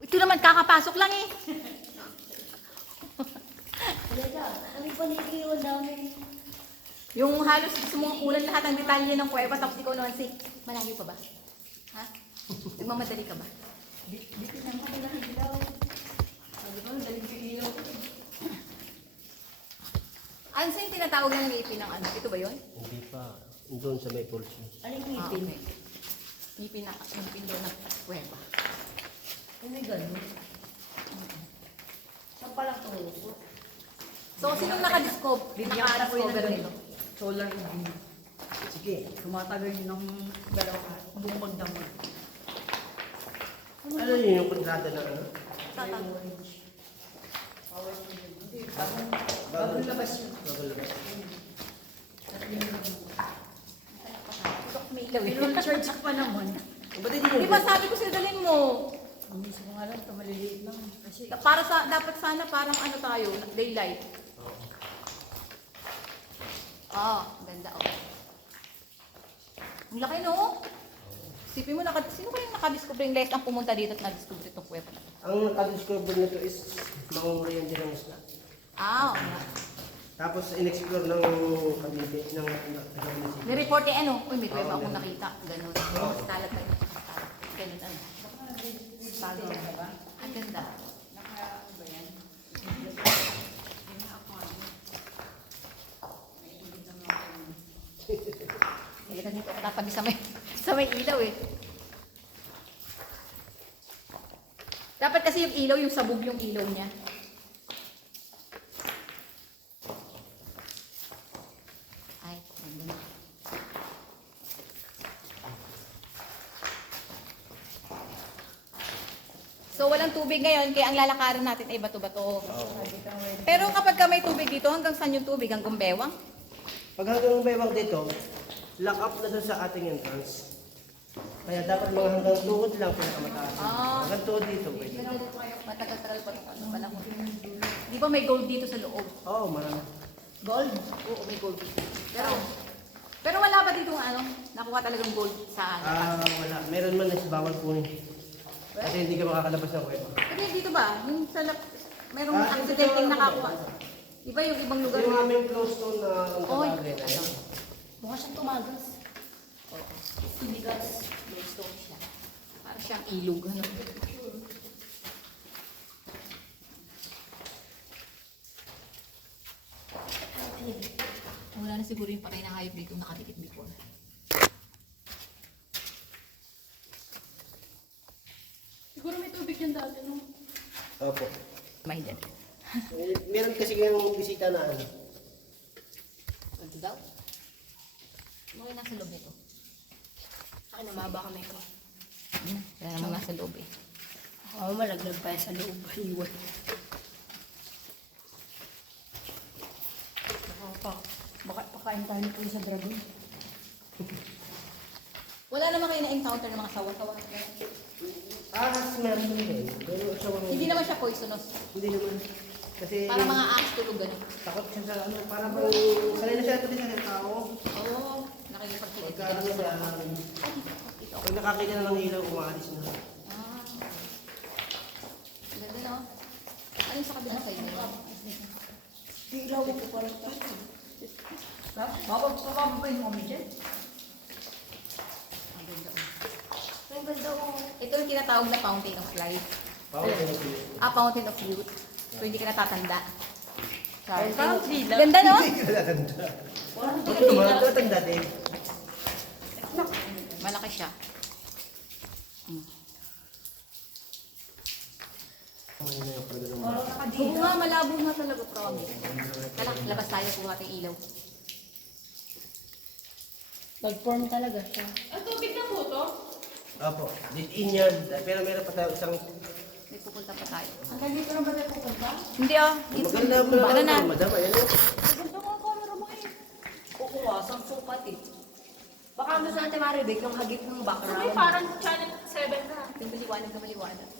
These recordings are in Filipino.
Ito naman kakapasok lang eh. Talaga, kami paligid ang dami. Yung halos sumukulan lahat ng detalye ng kuweba tapos ikaw naman si malayo pa ba? Ha? Nagmamadali ka ba? Dito na kanila ang ilaw. Sabi ko, daling yung ilaw ko. Ano sa yung tinatawag na ngipin ng ano? Ito ba yun? Hindi pa. Doon sa may pulse. Aling ngipin? Okay. Ngipin doon ng kuweba. Ay, may ganun. Saan palang tumulog? So, sinong nakadiscover? Bibigyan ka na po yung Nakadiscover ganito. Solar line. Sige. Tumatagal yun ng dalawa. Buong magdamag. Ano yun yung kontrata na ano? Power unit. Hindi, bagong labas yun. Bago labas. May ilaw eh. Pero charge pa naman. Ba't hindi Di ba sabi ko sa'yo dalhin mo? Ang gusto ko nga lang, ito maliliit lang. Kasi, Dapat sana parang ano tayo, daylight. Ganda oh. Ang laki no? Sipin mo, sino kayong nakadiscover yung guys ang pumunta dito at nadiscover itong kuweba na to? Ang nakadiscover nito is mangunguri yan din ng isla. Oo nga. Tapos in-explore ng Cavite, ng May report eh ano? Uy, may kuweba akong nakita. Ganun. Talat tayo. Ganun ano. Bago. Ang ganda. ano ba yan? Kaya dito ako napagi sa may ilaw eh. Dapat kasi yung ilaw, yung sabog yung ilaw niya. Ay, ganda. So walang tubig ngayon, kaya ang lalakarin natin ay bato-bato. Pero kapag ka may tubig dito, hanggang saan yung tubig? Hanggang bewang? Pag hanggang bewang dito, lock up na doon sa ating entrance. Kaya dapat mga hanggang tuhod lang pinakamataas. Hanggang tuhod dito. Pwede. Matagal-tagal pa ito. Ano pala mo? Di ba may gold dito sa loob? Oo, marami. Gold? Oo, may gold dito. Pero wala ba dito ano? Nakuha talagang gold sa ano? Wala. Meron man na bawal kunin. Kasi hindi ka makakalabas ng kuweba. Kasi dito ba? Yung sa merong Dito accidental sa- nakakuha. Iba yung ibang lugar. Yung aming close to na ang Oy, tabarin na yan. Mukha siyang tumagas. Oo. Sinigas. May stone siya. Parang siyang ilog. Ano? Wala na siguro yung patay na hayop dito nakatitit before. Siguro may tubig yan dati, no? Opo. Mahilan. Meron kasi yung bisita na ano. Ito daw? Ano yung nasa loob nito? Ano, maba kami ko. Wala namang nasa loob eh. Oo, malaglag pa yan sa loob. Iwan. Baka pakain tayo po sa dragon. Wala naman kayo na-encounter ng mga sawa-sawa. Ahas meron din. Pero sa mga... Hindi naman siya poisonous. Hindi naman. Kasi Para mga ahas tulog gano'n. takot siya sa ano. Para bang sanay na siya ito din sa tao. Oo, nakikipagkilit. Pagka ano siya. Ay, dito. Pag nakakita na ng ilaw, umaalis na. Ah. Ganda no? Ano yung sa kabilang side nila? Ilaw ko parang tayo. Mababa yung kami dyan. Ang ganda. Ang ganda ko. Ito yung tinatawag na fountain of life. Bawal ka na dito. Fountain of youth. So hindi ka natatanda. Sorry. Parang dila. Ganda no? Hindi ka natanda. Parang Bakit naman? Tatanda din. Malaki siya. Parang Oo nakadila. nga, malabo nga talaga, promise. Kala, labas tayo kung ating ilaw. Nag-form talaga siya. Opo. Dit-in yan. Pero meron pa tayo isang... May pupunta pa tayo. Hanggang dito lang ba tayo pupunta? Hindi ah. Maganda Ano na? madam. Ayan o. Ganda ko ang camera mo eh. Kukuha, sang sukat eh. Baka gusto natin maribig yung hagip ng background. May parang channel 7 na. Yung maliwanag na maliwanag.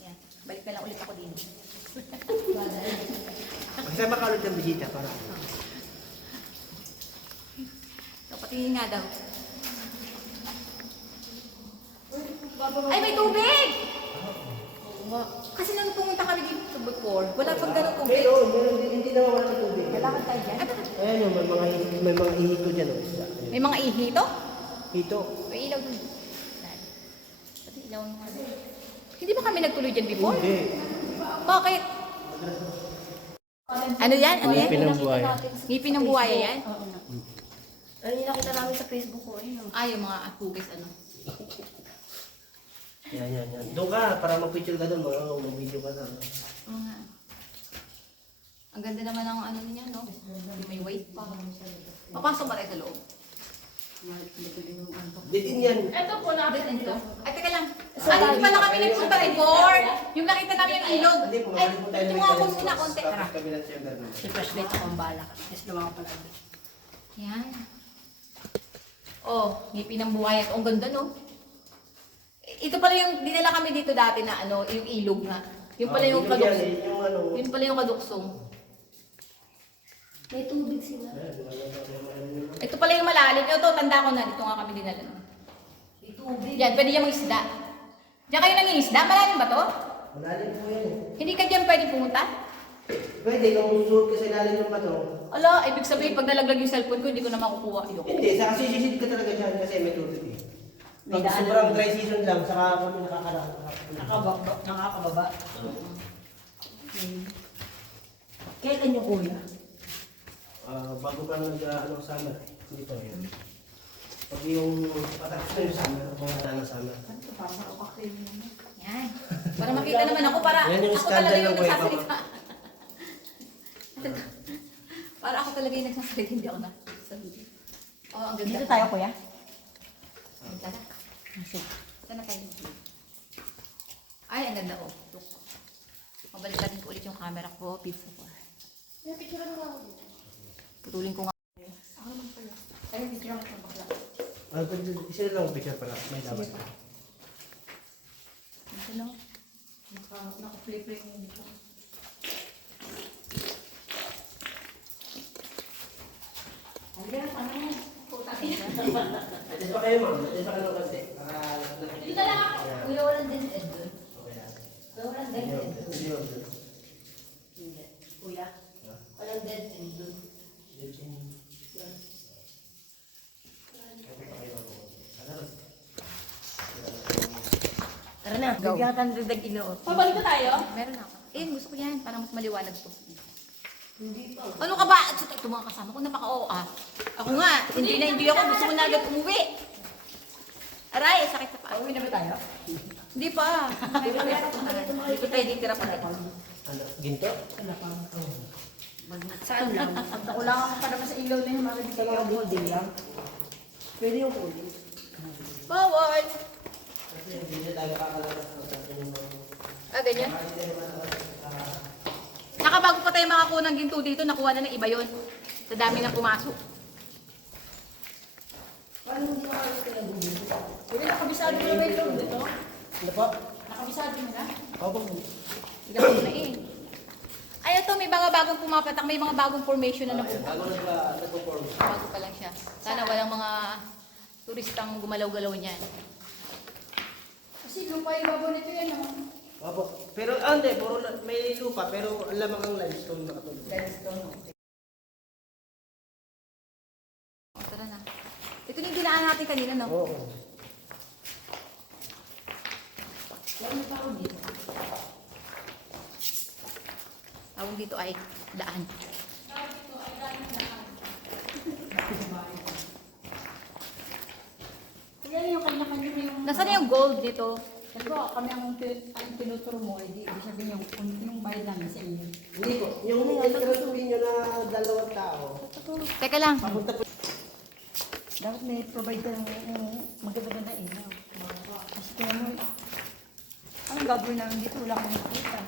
Yan. Balik na lang ulit ako din. Magsama ka ulit ng bisita para... Patingin nga daw. Ay, may tubig! before. Wala pang ganun tubig. Meron din, hindi naman wala ng tubig. Lalakad tayo dyan. Ayan yung may mga ihito dyan. Oh. Isda. Ayan. May mga ihi to? Hito. May ilaw dun. Pati ilaw ng ano. Hindi ba kami nagtuloy dyan before? Hindi. Bakit? Ano yan? Ano yan? Ngipin ng buhaya. Ngipin ng buhaya yan? Oo nga. Ano yung nakita namin sa Facebook ko? Ayun. Ah, yung mga hugis ano. Yan. Doon ka, para mag-picture ka doon, mag-video ka doon. Oo nga. Ang ganda naman ng ano niya, no? May weight pa. Papasok ba tayo sa loob? Ditin yan. Ito po na. Dito, ito. Ay, teka lang. Ano pala kami nagpunta before? Yung nakita namin yung ilog. Hindi po, Ay, po tayo tunga ko muna konti. Tara. Kabilang chamber naman. Si flashlight ako ang bala ka. Yes, lumaka pala. Yan. Oh, ngipin ng buhay. Ang ganda, no? Ito pala yung, dinala kami dito dati na ano, yung ilog nga. Yung pala yung Ilog yan, kaduksong. yung ano. Yun pala yung kaduksong. May tubig sila. Ito pala yung malalim. Ito, tanda ko na. Dito nga kami dinala. May tubig. Yan, pwede yung mag-isda. Diyan kayo nangingisda? Malalim ba to? Malalim po yan. Hindi ka dyan pwede pumunta? Pwede, kung susuot ka sa ilalim ng bato. Ala, ibig sabihin, pag nalaglag yung cellphone ko, hindi ko na makukuha. Ayoko. Hindi, saka sisisid ka talaga dyan kasi may tubig eh. May Pag daan sobrang lang. dry season lang, saka kami nakakaraan. Nakakababa. Kailan yung kuya? Bago pa ano, summer. Dito yun. Pag yung patapos na yung summer, kung wala na summer. Ano ito? Parang okay naman. Yan. Para makita naman ako, para Yan yung ako scandal talaga yung ng kuya, nagsasalita. Para ako talaga yung nagsasalita, hindi ako nagsasalita. Oh, ang ganda. Dito tayo kuya. Tara. Sana tayo. Ay, ang ganda oh. Look. Mabalik natin ko ulit yung camera ko. Pizza ko. Putulin ko nga. Ako naman pala. Ay, picture ako ng bakla. Isa lang ang picture para may labas ka. Ito lang. Naka-flip yung dito. Halika, ano yan? Putakin. Atis pa kayo ma'am, atis pa kayo ng kasi. Para nakikita. Dito lang ako. Ayan. Kuya, walang dented doon. Okay lang. Walang Hindi dented. yun, hindi yun. Hindi. Kuya, walang dented doon. Tara na, Go. bigyan ka ng dagdag ilaw. Pabalik na tayo? Meron ako. Eh, gusto ko yan. Para mas maliwanag to. Hindi pa. Ano ka ba? Ito mga kasama ko, napaka-oo ah. Ako nga, hindi ako. Gusto ko na agad umuwi. Aray, sakit sa paa. Pauwi na ba tayo? Hindi pa. Hindi ko tayo ditira pa rin. Ano, ginto? Saan lang? Punta ko lang ako pa naman sa ilaw na yun. Makikita lang ang holding lang. Pwede yung holding. Bawal. Kasi hindi na tayo kakalabas ng ating mga... Ah, ganyan. Nakabago pa tayo makakuha ng ginto dito, nakuha na ng iba yon. Sa dami na pumasok. Paano hindi ka kayo pinag-uwi? Hindi, nakabisado mo na yung loob dito. Ano po? Nakabisado mo na. Opo. Hindi ako na eh. Ay, ito, may mga bagong pumapatak, may mga bagong formation na napupunta. Bago nagpo-form. Bago pa lang siya. Sana walang mga turistang gumalaw-galaw niyan. Kasi lupa yung babaw nito yan, no? Opo. Pero hindi, puro may lupa, pero lamang ang limestone nakatulog. O, tara na. Ito na yung dinaan natin kanina, no? Oo. Ano pa ako dito? Tawag dito ay daan. Kaya yung kanya-kanya mo yung... Nasaan na yung gold dito? Kasi ba, kami ang tinuturo mo, hindi ibig sabihin yung bayad namin sa inyo. Hindi po. Yung interviewin nyo na dalawang tao, Teka lang. papunta po. Dapat may provide ka ng maganda-ganda ilaw. Kasi kaya mo, anong gagawin namin dito? Wala kami nakita.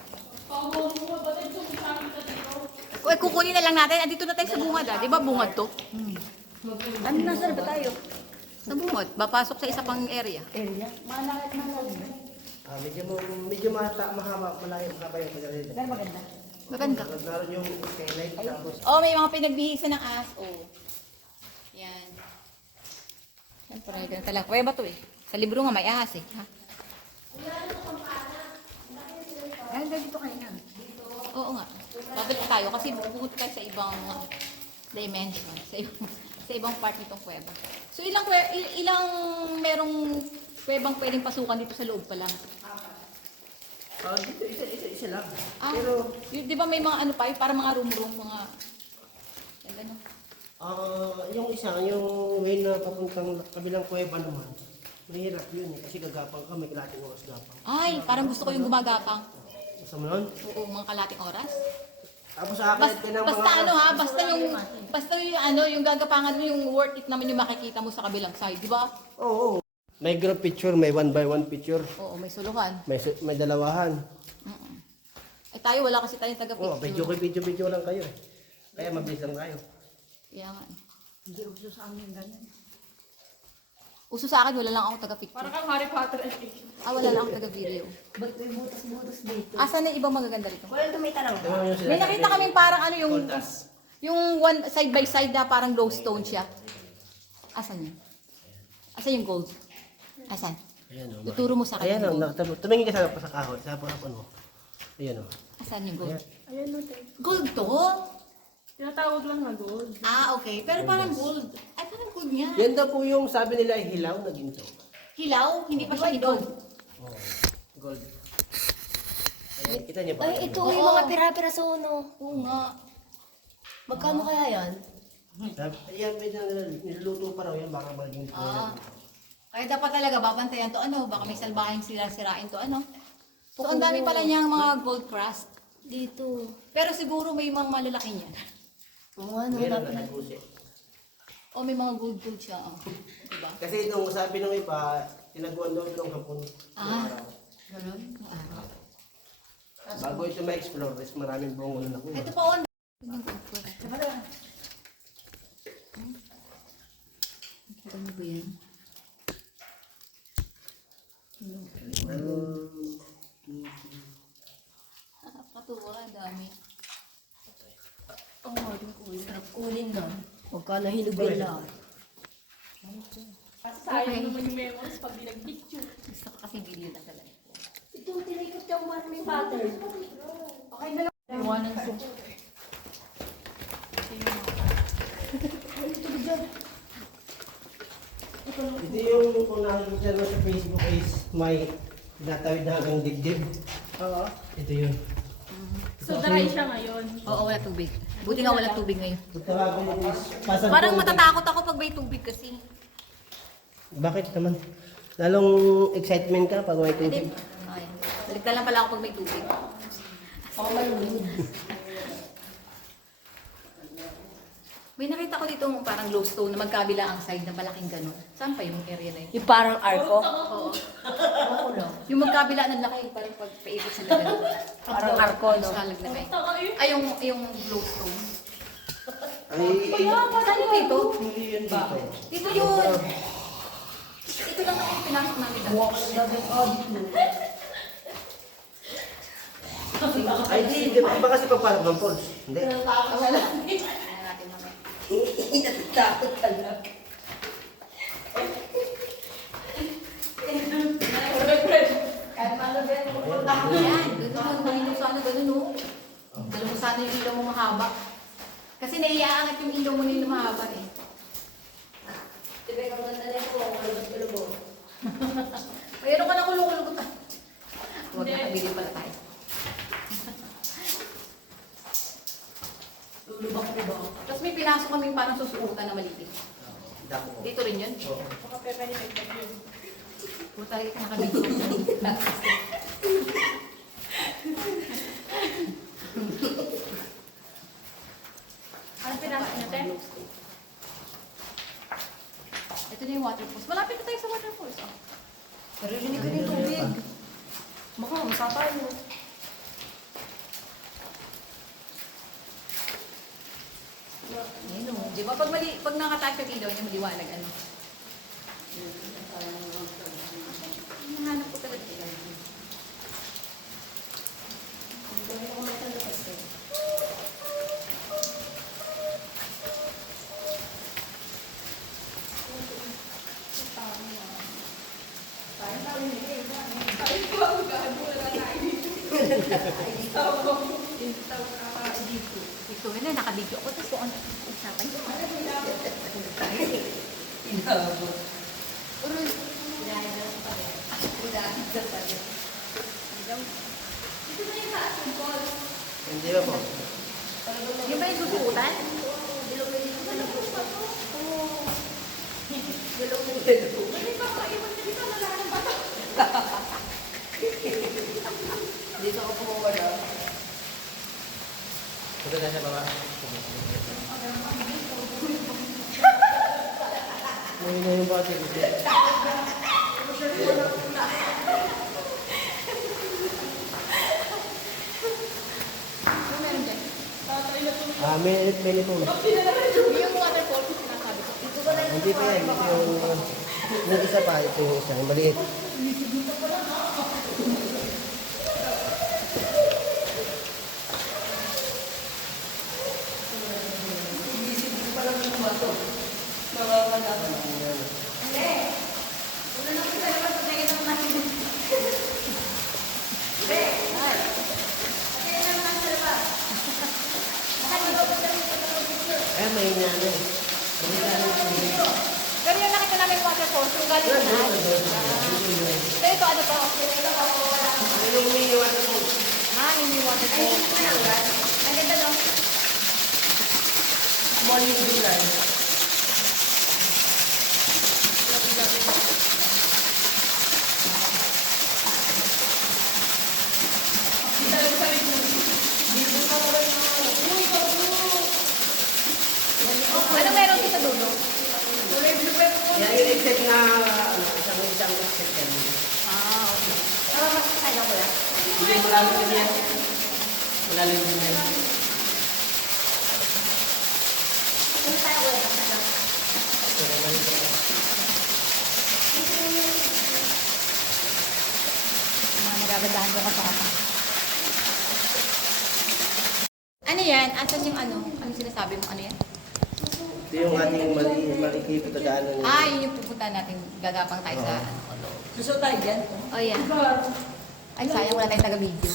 Uy, kukunin na lang natin. Andito na tayo sa bungad ah. Di ba bungad to? Ano nasa ba tayo? Sa bungad. Papasok sa isa pang area. Area? Malaki at malalim. Medyo mahaba, malayo, mahaba yung pinarito. Pero maganda. Maganda. Naroon yung skylight, tapos Oh, may mga pinagbihisan ng aso. Yan. Siyempre, ganun talaga. Kaya ba to eh? Sa libro nga may ahas eh. Ha? Ay, dito kayo na. Oo nga. Babalik tayo kasi pupunta tayo sa ibang dimension, sa ibang part nitong kuweba. So ilang merong kuwebang pwedeng pasukan dito sa loob pa lang? Dito, isa lang. Ah, Pero, di ba may mga ano pa, yung parang mga room, mga ano? yung isa, yung way na papuntang kabilang kuweba naman, mahirap yun eh, kasi gagapang ka, may kalating oras gapang. Ay, parang gusto ko yung gumagapang. Gusto mo nun? Oo, mga kalating oras. Tapos sa akin, Basta ano ha, basta yung ano, yung gagapangan mo, yung worth it naman yung makikita mo sa kabilang side, di ba? Oo. May group picture, may 1x1 picture, Oo, may suluhan. may dalawahan. Eh tayo, wala kasi tayong Oo, taga-picture. video lang kayo eh. Kaya mabilis lang tayo. Kaya nga. Hindi uso sa amin ganun. Uso sa akin, wala lang ako taga-picture. Parang kang Harry Potter and Wala lang ako taga-video. Ba't may butas-butas dito? Asan na yung ibang magaganda rito? Wala ito may tanong. Tingnan mo yung May nakita kaming parang ano yung Kontas. one side by side na parang glowstone siya. Asan yun? Asan yung gold? Asan? Ayan o. Tuturo mo sa akin Ayan yung o, gold. tumingin ka sa kahoy, sa hapon mo. Ayan o. Asan yung gold? Ayan no, te. Gold to? Tinatawag lang na gold. Ah, okay. Pero parang gold. Ay, parang gold nga. Yan daw po yung sabi nila ay hilaw na ginto. Hilaw? Hindi pa siya hilaw. Oh, gold. Ayan, kita niyo ba? Ay, ito Oo. yung mga pira-piraso, no? Oo nga. Magkano kaya yan? Ayan, may niluluto pa raw yan, baka maging Ah. Kaya dapat talaga babantayan to ano, baka may salbahing sila sirain to ano. So ang dami pala niyang mga gold crust. Dito. Pero siguro may mga malalaki niyan. Oo, ano, Meron dapat na nagpusi. O may mga gold siya. Oh. Diba? Kasi nung sabi nung iba, tinaguan daw nung hapon. Ah. Ganun? Bago ito ma-explore, is maraming bungo na nakuha. Ito pa on. Yung gold crust. Ano ba yan? Katuwa, dami. Oo, sarap kunin na. Magkano hinubin lahat. Kasi sayang naman yung memories pag di nag-picture. Gusto ko kasi video na talaga. Ito, tinaikot yung may pattern. Okay na lang. Iwanan ko. Ito yung kung nakikita mo sa Facebook is may tinatawid na hanggang dibdib. Oo. Ito yun. So, dry siya ngayon. Oo, wala tubig. Buti nga wala tubig ngayon. Ito tawagin yun is pasag Parang tubig. matatakot ako pag may tubig kasi. Bakit naman? Lalong excitement ka pag may Hindi. tubig. Ay, baligtad lang pala ako pag may tubig. Ako malulod. May nakita ko dito parang glowstone na magkabila ang side na malaking gano'n. Saan pa yung area na yun? Yung parang arko. Oo. Oo, no? Yung magkabila na laki, parang pag paikot sa gano'n. Parang arko, no? Naglagay. Ay, yung glowstone. Ay, Saan yung dito? hindi yun dito. Dito yun. Ito lang naman yung pinasok namin. Ay, di ba iba kasi pagparap ng poles? Hindi. Ayan natin mamaya. Natatakot talaga. Ayan, ganun lang. Mahino sana ganun, no? Dala mo sana yung ilaw mo mahaba. Kasi naiaangat yung ilaw mo na yung mahaba eh. Diba, kung ganda na ito, malubos-malubos. Mayroon ka na kulong-kulong ka. Huwag na kabili pala tayo. Lulubak ko ba? Tapos may pinasok kami parang susuutan na maliit. Dako. Dito rin yun. Baka pwede ni Pagpag yun. Puta, nakabito. Ano pinasok niya, te? Ito na yung waterfalls. Malapit na tayo sa waterfalls. Oh. Naririnig ko yung tubig. Baka, masapay mo. Ayun o. Di ba pag nakatouch yung ilaw niya, maliwanag ano. Nahanap ko talaga ilaw. Ito na, nakabidyo ako. Tapos kung ano usapan niyo. Inabot. Hindi ba po? Yung ba yung susukutan? Dito ako pumawala. Punta na sa baba. May na yung bati. Ano meron dyan? May nipon. Yung waterfall, sinasabi ko. Hindi pa yan. Yung isa pa, ito yung isa. Yung maliit. Inisip ko pa lang yung bato. Mawawala ka. Eh, may inano. Pero yung nakita namin yung waterfall, yung galing na. So ito, ano to? Yung may waterfall. Yung waterfall. Ang ganda no? Morning July. Ano meron dito sa dulo? Yan yung exit na isang exit yan. Okay. Masasaya ko lang. Hindi, malalim din yan. Malalim din yan. Nagagandahan ko kasama. Ano yan? Asan yung ano? Ano sinasabi mo? Ano yan? Ito yung ating malikipot na daanan. Yun yung pupunta natin. Gagapang tayo sa ano. Gusto tayo dyan? Oh, yeah. Ay, sayang wala tayong taga-video.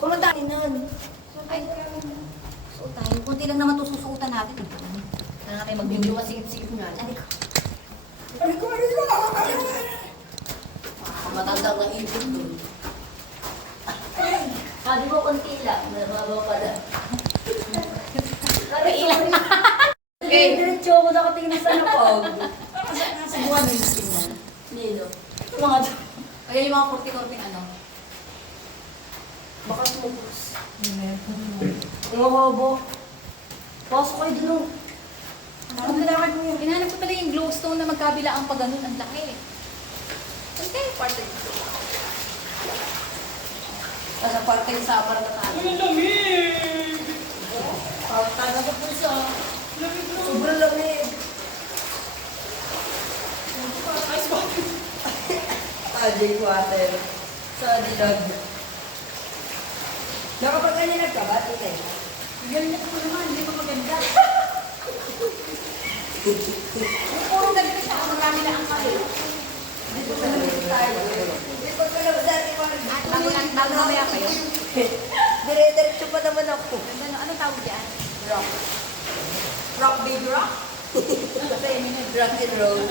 Kung tayo nun. Ay, so tayo. Kunti lang naman ito susukutan natin. Ano na tayo mag-video? Masikip-sikip nga. Matanda ng ipon doon. Sabi mo konti lang. Nababaw pa lang. May ilan na. Okay. Diretso ako nakatingin sa napag. Subukan mo yung skin na. Nilo. Mga Ayan yung mga kurti-kurting ano. baka sumubos. Mga hobo. Pasok kayo dun. Ang lalakad mo yun. Hinahanap ko pala yung glowstone na magkabila ang pag ganun. Ang laki. Hindi, parte. Sa parte yung sapar na tayo. Ang lamig! Taga sa pulso. Sobrang lamig. Tajay water. Sa dilag. Nakapag-anilag ka ba, tite? Galing ako naman, hindi pa maganda. Yung puro ganito siya, ang marami na ang kayo. Dito ka naman tayo. Dito ka naman dati Bago mamaya kayo. Dire-diretso pa naman ako. Anong tawag yan? Rock. Rock, baby rock? Rock and roll.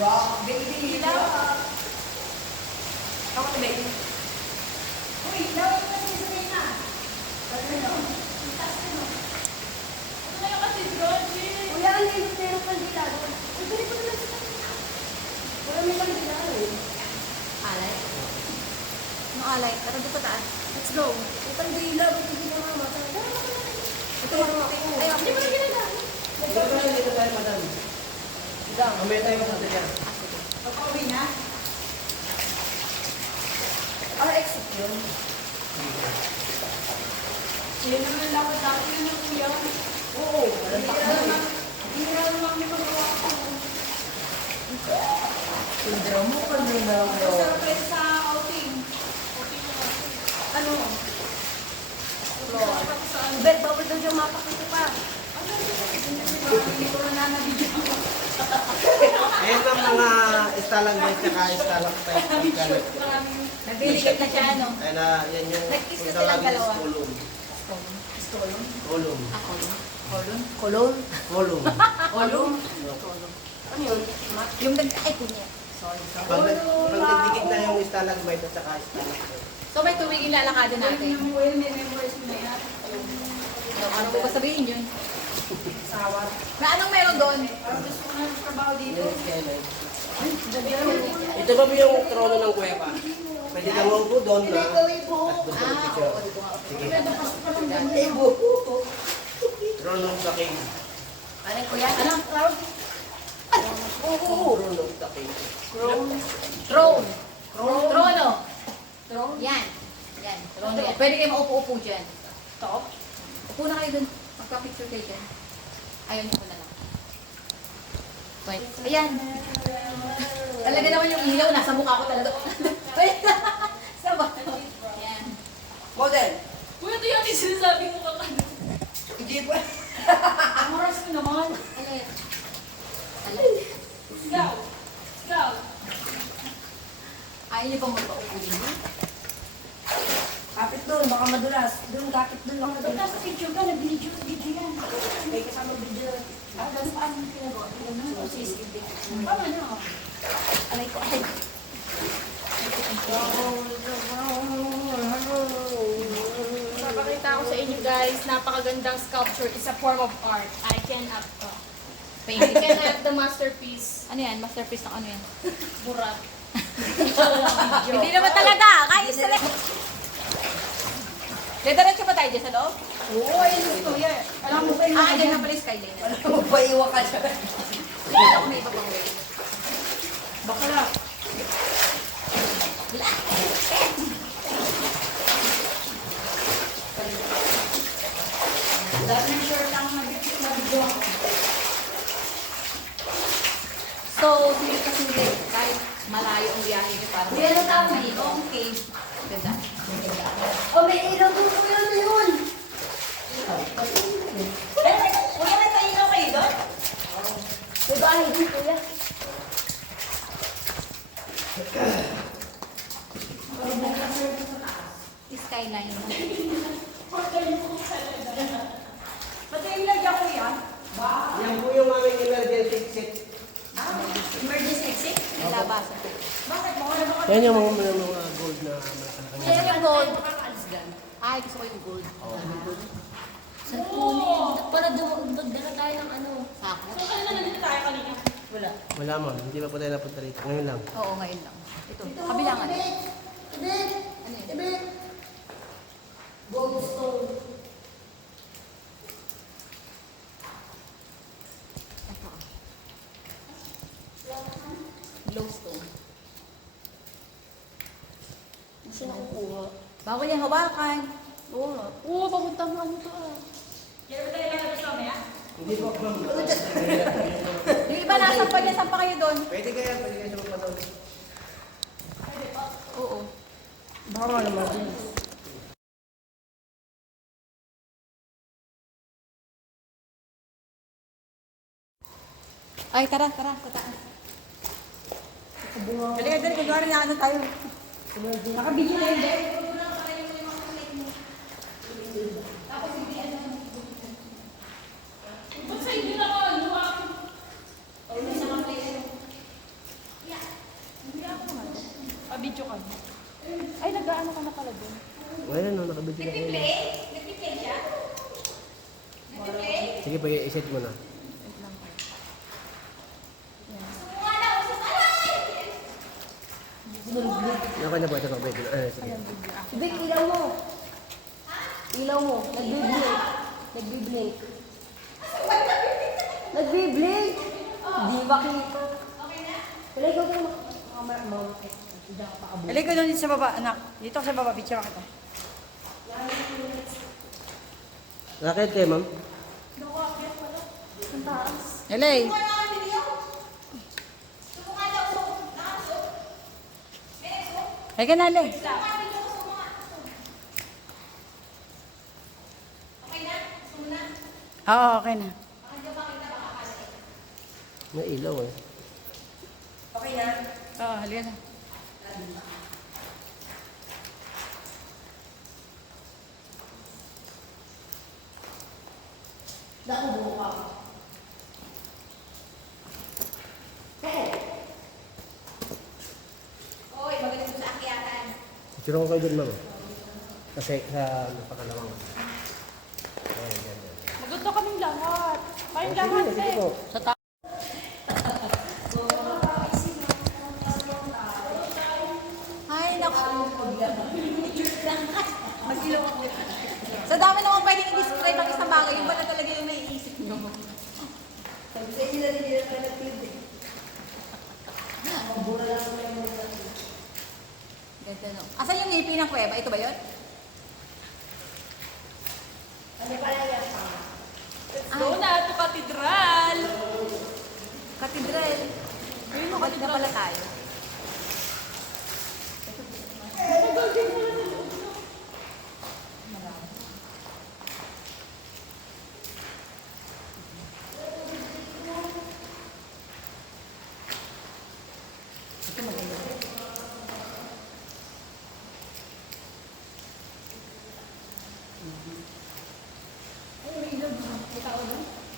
Rock, baby. Ilaw. Ako na, baby. Uy, dapat na sinasabay na. Kuya, ano yung meron kandila doon? Uy, ganito na lang sa kandila. Wala may kandila eh. Alay? Anong alay? Tara doon sa taas. Let's go. May kandila, ba't hindi na mamatay? Ito, ay, hindi mo na ginagawa. Dito tayo, madam. Mamaya tayo mapunta dyan. Papauwi na? Ah, exit yun. Sila naman lang ako dati yun yung kuya. Oo. Hindi na naman may magawa ko. Sindra mo, kandila mo. Surprise sa outing. Ano? Bet, bawal daw dyan mapakita pa. Hindi ko na nabigyan. Ayan ang mga stalagmite tsaka stalactite. Nagdilikit na siya, ano? Kaya na, yan yung Nag-kiss na kung silang tawagin is dalawa. column. Column. Ako. Kolon? Kulong. Column. Kolon? Ano yun? Yung ay, kunya. Sorry. Pag nagdikit na yung stalagmite at saka stalactite. So may tuwing ilalakado natin. Well, may memories mo yan. So, ano ko ba sabihin yun? Sawat. Na anong meron doon? Gusto ko na trabaho dito. Yan, skylight. Ito ba yung trono ng kuweba? Pwede kang maupo doon na at doon ka picture. Sige. Trono of the king. Ano kuya? Ano? Trono of the king. Throne. Trono. Yan. Yan. Trono yan. Pwede kayo maupo-upo dyan. Top. Upo na kayo dun. Magka-picture kayo dyan. Ayun ko na lang. Wait. Ayan. Talaga naman yung ilaw. Nasa mukha ko talaga. Wait. Sa ba? Ayan. Model! Uy, ito yung sinasabi mo ka Hindi pa. Ang oras ko naman. Alin. Alin. Scout. Scout. Ayaw niyo bang magpa-upo din yun? Kapit doon, baka madulas. Doon, kapit doon lang Pag doon. nasa picture ka, nag-video yan. May kasama video. Ah, ganun paano yung pinagawa? Ganun, o CCTV. Tama na. Alay ko, alay ko. Papakita ko sa inyo guys, napakagandang sculpture. It's a form of art. I can have You Painting. can have the masterpiece. Ano yan? Masterpiece ng ano yan? Burat. Hindi naman talaga. Kaya sa loob. Diretso ba tayo dyan sa loob? Oo, ayun gusto yan. Alam mo ba yung Ah, dyan na pala yung skyline. Paiwa ka dyan. Hindi ako may iba pang way. bakla. Dahil ng short lang nabigyo ako. So, sulit na sulit. Kahit malayo ang biyahe niyo para Hindi, ano tama may okay. Ganda. Oh, may ilaw doon. Kuya, ano yun? Kuya, may painaw kayo doon? May bahay din, kuya. Skyline. Pati yung lagyan ko yan. Yan po yung aming emergency exit. Emergency exit? May labasan. Bakit mo? Ano ba? Yan yung mga gold na malaki. Yan yung gold. Makakaalis dyan. Ay, gusto ko yung gold. Saan kunin? Para magdala tayo ng ano. Sako. Wala. Wala mo, hindi pa po tayo napunta rito. Ngayon lang. Oo, ngayon lang. Ito, kabilangan. Ano yun? Goldstone. Ito. Glowstone. Gusto na kukuha. Bawal yung hawakan. Oo nga. Oo, papuntang ano to ah. Hindi po, ma'am. Yung iba nasampa niya, sampa kayo doon. Pwede kayo sa magpataw. Oo. Baka naman din. Ay, tara, tara, sa taas. Halika dali, kunwari na ano tayo. Nakabigyan na yun, Dek. Pabidyo ka. Ay, nag-ano ka na pala doon. Ngayon, no, nakabidyo na kayo. Sige, pag-i-set mo na. Okay na po, ito pa, pwede na. Sige. Ibig, ilaw mo. Ilaw mo. Nagbiblink. Nagbiblink. Nagbiblink. Di makita. Wala, ikaw ka camera mo. Hindi ka pa kabuk. Halika doon dito sa baba, anak. Dito sa baba, picture kita. Rakit kayo, ma'am. Halay. Halika na, halay. Oo, okay na. May ilaw eh. Okay na? Oo, halika na. Naku, buka. Oy, magaling mo sa akyatan. Picture ko kayo dun, ma'am. Kasi sa pakalawang. Ayan, yan, yan. Maganda kaming lahat. Kayong Sige, lahat sige eh. po. Sa ta- Ay, naku. Sa dami naman pwedeng i-describe ang isang bagay, yung ba na talaga yung naiisip nyo? Sabi sa inyo na rin nila kayo nag-field eh. Mabura lang ako yung mga Ganda no. Asan yung ngipin ng kuweba? Ito ba yun? ano pala yan pa? Go na to katedral. Katedral. Balik na pala tayo.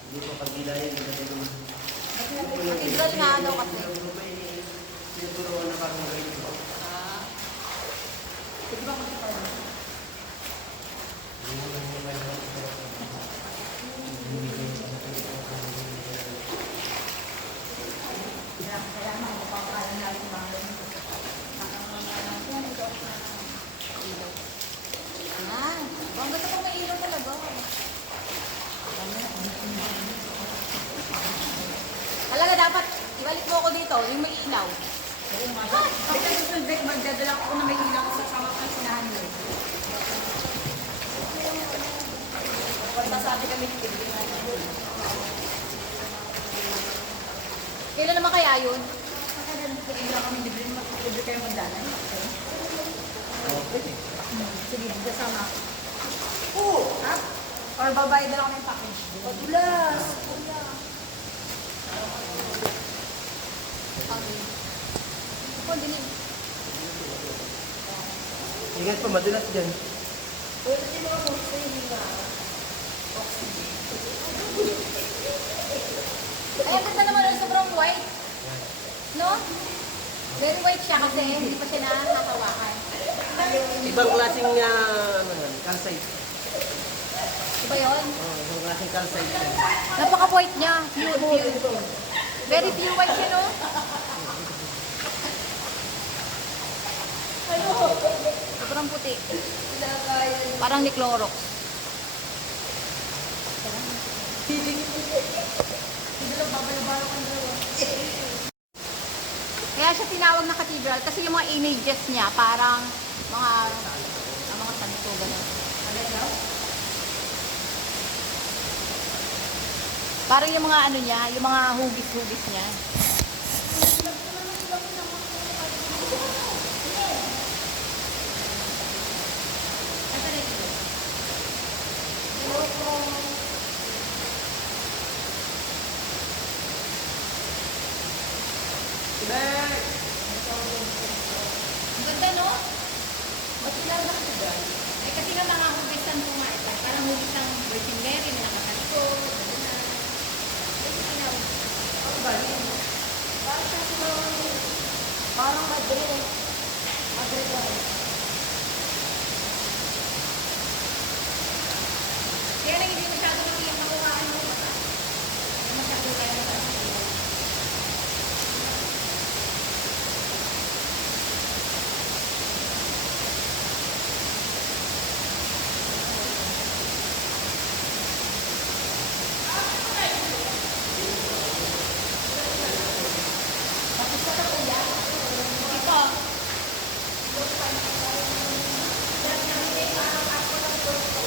Hindi po pagbilayan. Katedral nga daw kasi. Tinuturuan na parang grade po. Ah, ang ganda pang may ilaw talaga. Talaga dapat, ibalik mo ako dito, yung may ilaw. Kasi susunod break, magdadala ko na may ilaw sa sama ng sinahan mo. Punta sa atin kami dito. Kailan naman kaya yun? Ilaw kami, libre kayo magdala. Sige, kasama ako. Oo! Ha? Or babayad na lang kami package. Padulas! Okay. Ako, dinig. Ingat po, madulas dyan. Pwede din mga kumusta yung mga Ay, ang ganda naman ng sobrang white. No? Very white siya kasi hindi pa siya nakakawakan. Ibang klaseng ano yan, calcite. Diba yun? Oh, ibang klaseng calcite. Napaka-white niya. Pure. Very pure white siya, no? Sobrang puti. Parang ni Clorox. Kaya siya tinawag na cathedral kasi yung mga images niya parang mga santo gano'n. Parang yung mga ano niya, yung mga hugis-hugis niya. Ang ganda, no? Ba't sila na cathedral? Eh kasi nga mga hugisan ko nga ito. Parang hugis ng Virgin Mary, may nakakanto. parang Madrid. Madrid lang. Kaya lang hindi masyado makiyak makuhaan mo mata. Hindi masyado kaya na parang makiyak.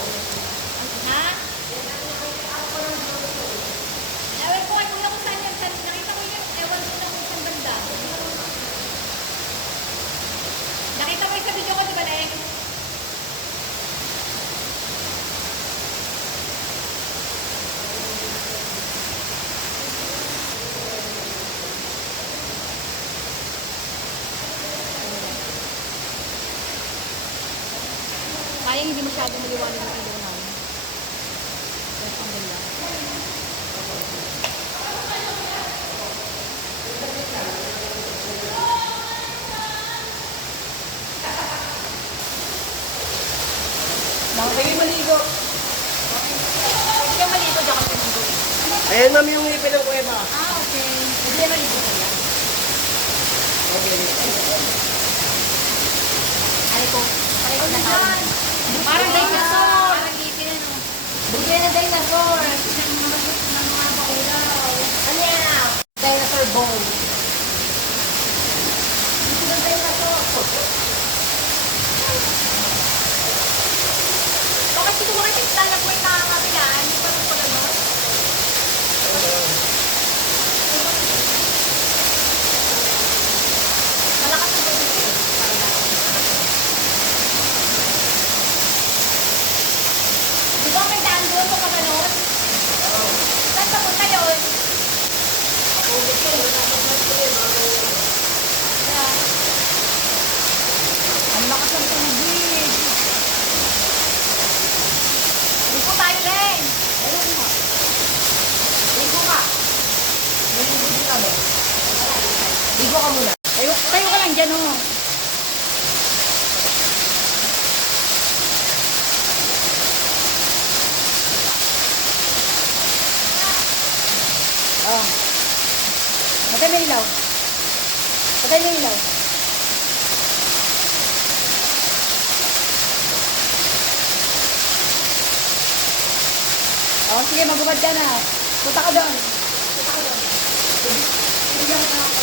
Ha? Ewan ko kung saan yan. Nakita ko yun. Ewan ko lang kung saan banda. Nakita mo yung sa video ko, di ba, Leng? Sayang hindi masyado maliwanag yung ilaw namin. Pero ang ganda. Baka kayo maligo. Pwede kang maligo dyan kasi nung gawin. Ayan ma'am yung ngipin ng kuweba. Ah, okay. Pwede kang maligo kaya. Ay ko. Aray ko na tawag. Parang dinosaur. Parang ngipin ano. Bigyan na dinosaur. Ano yan? Dinosaur bone. Bakit kung makikita na po yung nakakabilaan, hindi pa nung pag ano? Malakas ang pwede kayo. Para lang. Di ba may daan doon kung kaganon? Saan papunta yun? Kaya, ang lakas ng tubig. Ligo tayo, Len! Ligo ka. Ligo ka muna. Tayo ka lang dyan, oh. Oh. Patay na ilaw. Patay na ilaw. Oh, sige, magubad ka na. Punta ka doon. Punta ka doon. Bibigyan ka na ako.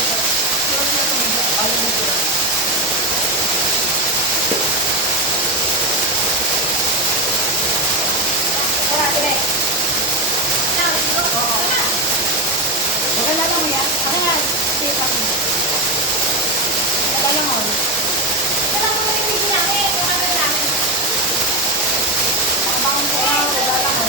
Tara, sige. Maganda lang mo yan. Ako nga. Sige, pati. Maganda lang mo. Wala mo na yung video namin. Yung ano namin. Nakabakang ko. Wala lang mo.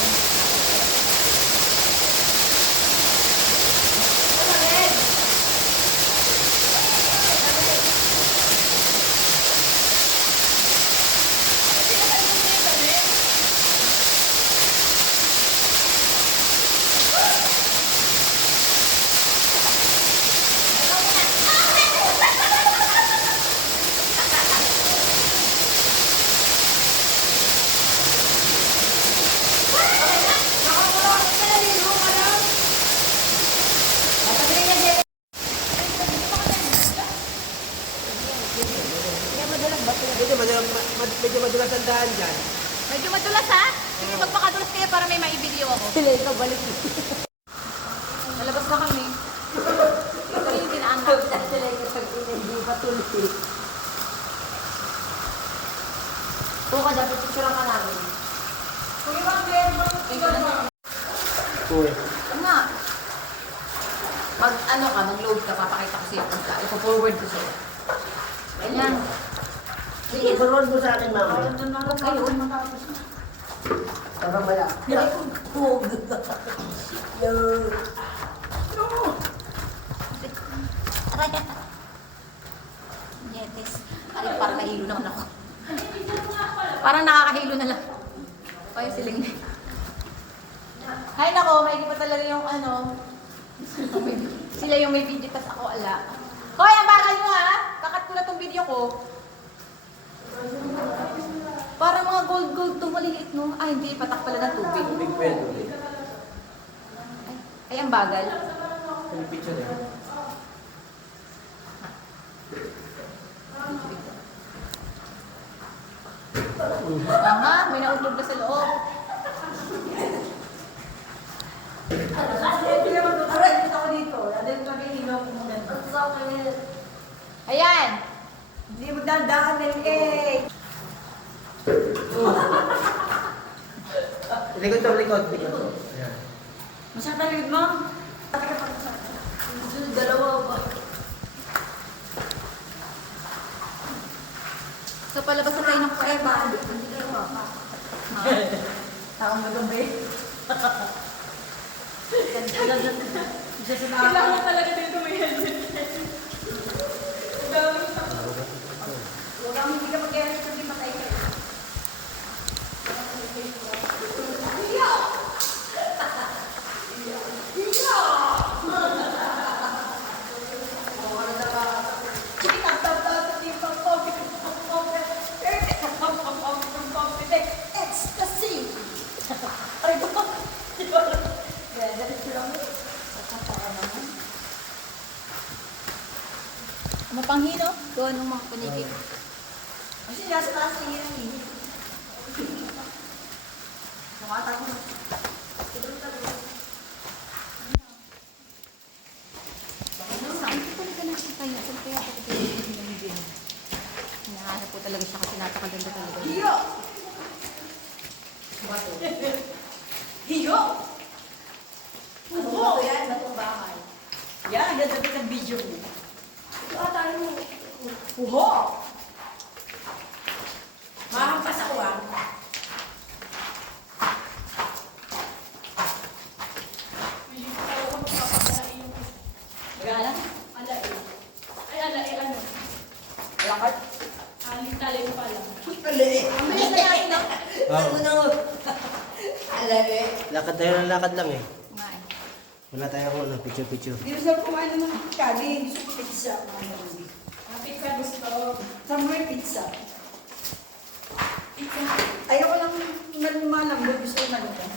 Medyo madulas ang daan dyan. Medyo madulas, ha? Sige, magpakadulas kayo para may maibigyo ako. Sila ikaw balik. Nalabas na kami. Ito rin yung dinaan namin. Sila ikaw sa hindi pa tuloy. Oo ka dyan, picturean ka namin. Uy. Ano nga? Ano ka, mag-load ka, papakita ko sa'yo kung saan. Ipo-forward ko sa'yo. Ganyan. Sige, forward mo sa akin, mama. Huwag kayo. Para maya. Aray. Yetes. Aray, parang nahilo naman ako. Parang nakakahilo na lang. O, yung siling na. Hay nako, may pa talaga yung ano. Sila yung may video, tas ako ala. Hoy, ang bakal nyo ha! Kakat ko na tong video ko. Parang mga gold-gold to maliliit, no? Ay, hindi. Patak pala ng tubig. Big pwede. Ay, ang bagal. Yung picture eh. Tama, may nautog na sa loob. Aray, dito ako dito. Dahil mag-iilaw ko muna. Ayan. Hindi mo dandaan eh. Likod to, likod. Likod. Ayan. Masakit na ligid mo? Dalawa ba? So, palabas na tayo ng kuweba. Taong magabi. Isa sa mga... Kailangan talaga dito may headset. Huwag kang hindi ka mag-edit kasi patay ka. nasa taas na yun eh. Nakatakot na. Saan po talaga nakita yun? Saan kaya ako pinag-ibig? Hinahanap po talaga siya kasi napakaganda talaga. Hiyo! Hiyo! Ano ba yan? Batong bakal. Yan, ganda din ang video mo. Ito tayo mo. Uho! Mahampas ako ah. Magana? Alae. Ay, alae ano? Lakad? Talay ko pala. Alay! Mamaya na natin na. Ano na mo? Alay! Lakad tayo ng lakad lang eh. Nga eh. Wala tayong ano, picture-picture. Dito sa kumain naman ng kali. Gusto ko pizza. Pizza gusto. Somewhere pizza. Ayoko lang malambot. Gusto ko malambot.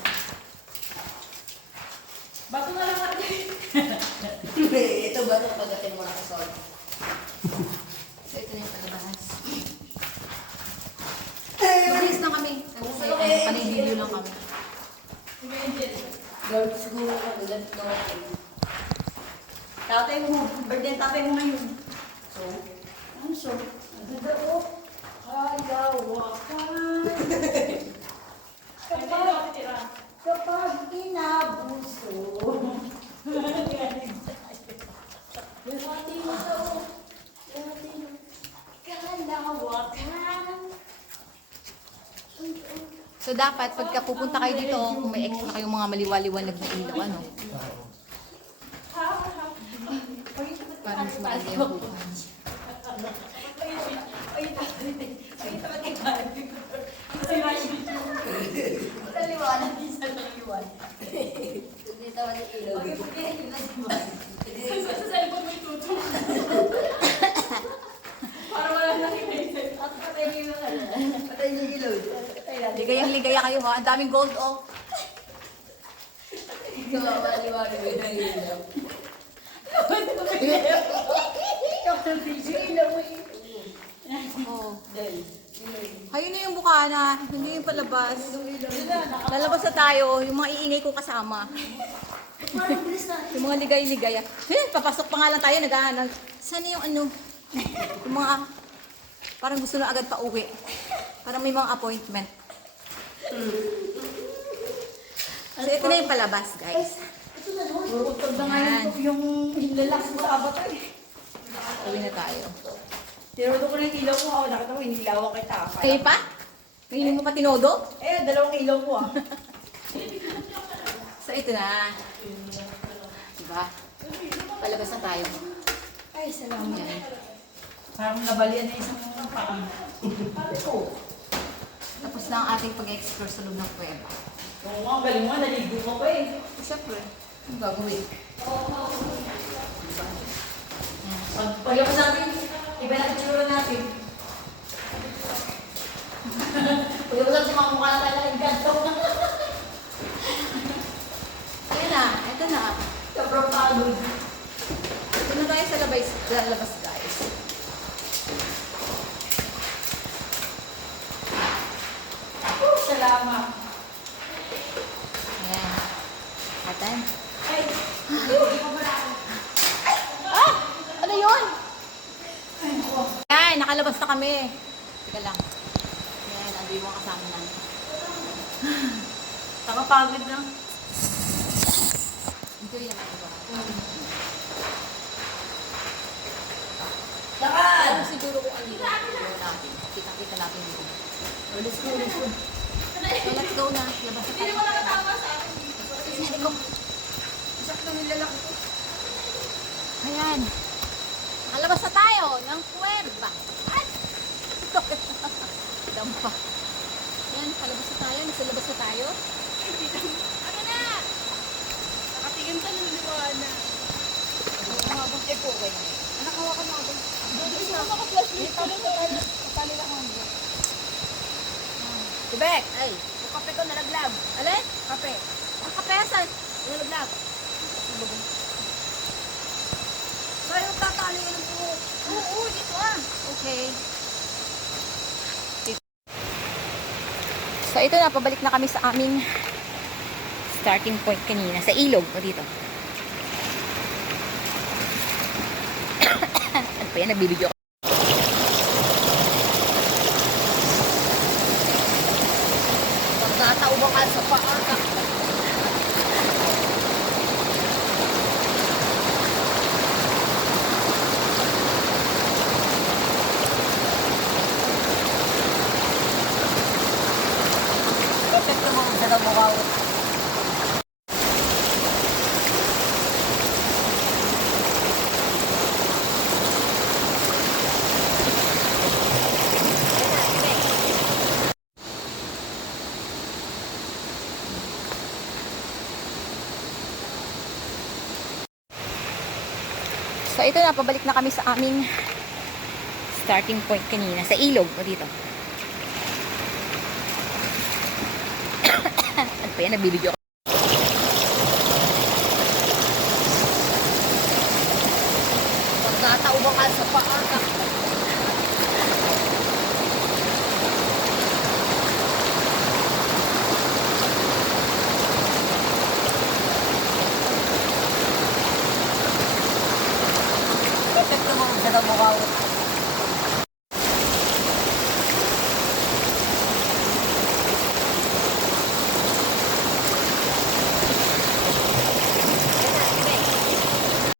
Bato na lang natin. Ito ba ito pagdating mo na sa sol? So ito na yung palabas. Malis na kami. Kasi panay-video lang kami. Sige, Angel. Lord, siguro ka ulit natin. Tatay mo, birthday ng tatay mo ngayon. So, ano so? Ang ganda ko. Kayawakan. Hindi na ako tira. Kapag inabuso. Buhati mo to. Buhati mo. Kalawakan. So dapat pagka pupunta kayo dito, kung may extra kayong mga maliwaliwanag na ilaw, ano? Parang sumali yung bukan. Taliwanag din sa taliwan. Dito ba yung ilaw? Sa cellphone may tuto. Para wala nang i-message. At patay yung ano. Patay yung ilaw. Patay lang. Ligayang-ligaya kayo ha. Ang daming gold oh. Ito ba maliwanag yung ilaw? Oh. Ayun na yung bukana, hindi yung palabas. Lalabas na tayo, yung mga iingay ko kasama. Parang bilis na. Yung mga ligay-ligaya. Papasok pa nga lang tayo, naghahanap. Sana yung ano, yung mga, parang gusto na agad pa uwi. Parang may mga appointment. So ito na yung palabas, guys. Ito na doon. Pag na ngayon yung lalaki sa avatar eh. Uwi na tayo. Tinodo ko na yung ilaw ko. Ako nakita ko, inilawan kita. Kayo pa? Ngayon mo pa tinodo? Eh, dalawang ilaw ko ah. So ito na. Diba? Palabas na tayo. Ay, salamat. Yan. Parang nabalian na isang paa. Tapos na ang ating pag-explore sa loob ng kuweba. Oo nga, galing mo. Naligo ko pa eh. Siyempre, ang gagawin? Pag ako sabi, iba na itsura natin. Pag ako sabi, makamukha na tayo ng ganto. Ayan na, ito na. Sobrang pagod. Ito na tayo sa labas, guys. Salamat. Ayan. Atan. Ay, hindi ko ba na ako? Ah! Ano yun? Ayan, nakalabas na kami. Teka lang. Ayan, ando yung mga kasama namin. Nakapagod na. Enjoy naman ito. Lakad! Alam siguro kung ano yung video natin. Kita-kita natin dito. Let's go, let's go. So, let's go na. Labas na tayo. Nakatawa sa akin. Hindi ko. Sakto nilalaki ko. Ayan. Nakalabas na tayo ng kuweba. Ay! Dampa. Ayan, palabas na tayo. Nasa labas na tayo. Ano na? Nakatingin ka ng liwanag. Umabot eh po kayo. Anak, hawakan mo ako. Hindi ako maka-flashlight pa rin. Tali lang ang buhok. Tibek! Ay! Yung kape ko nalaglag. Alin? Kape. Ang kapesan! Nalaglag. Sa'yo tatali ka ng buhok. Oo, dito ah. Okay. So ito na, pabalik na kami sa aming starting point kanina. Sa ilog o dito. Ano pa yan? Nagbibideo ko. Pagkatao ka sa paa. Perfecto mo sa mukha ko. So ito na, pabalik na kami sa aming starting point kanina. Sa ilog o dito. Ano pa yan? Nagbibideo ko.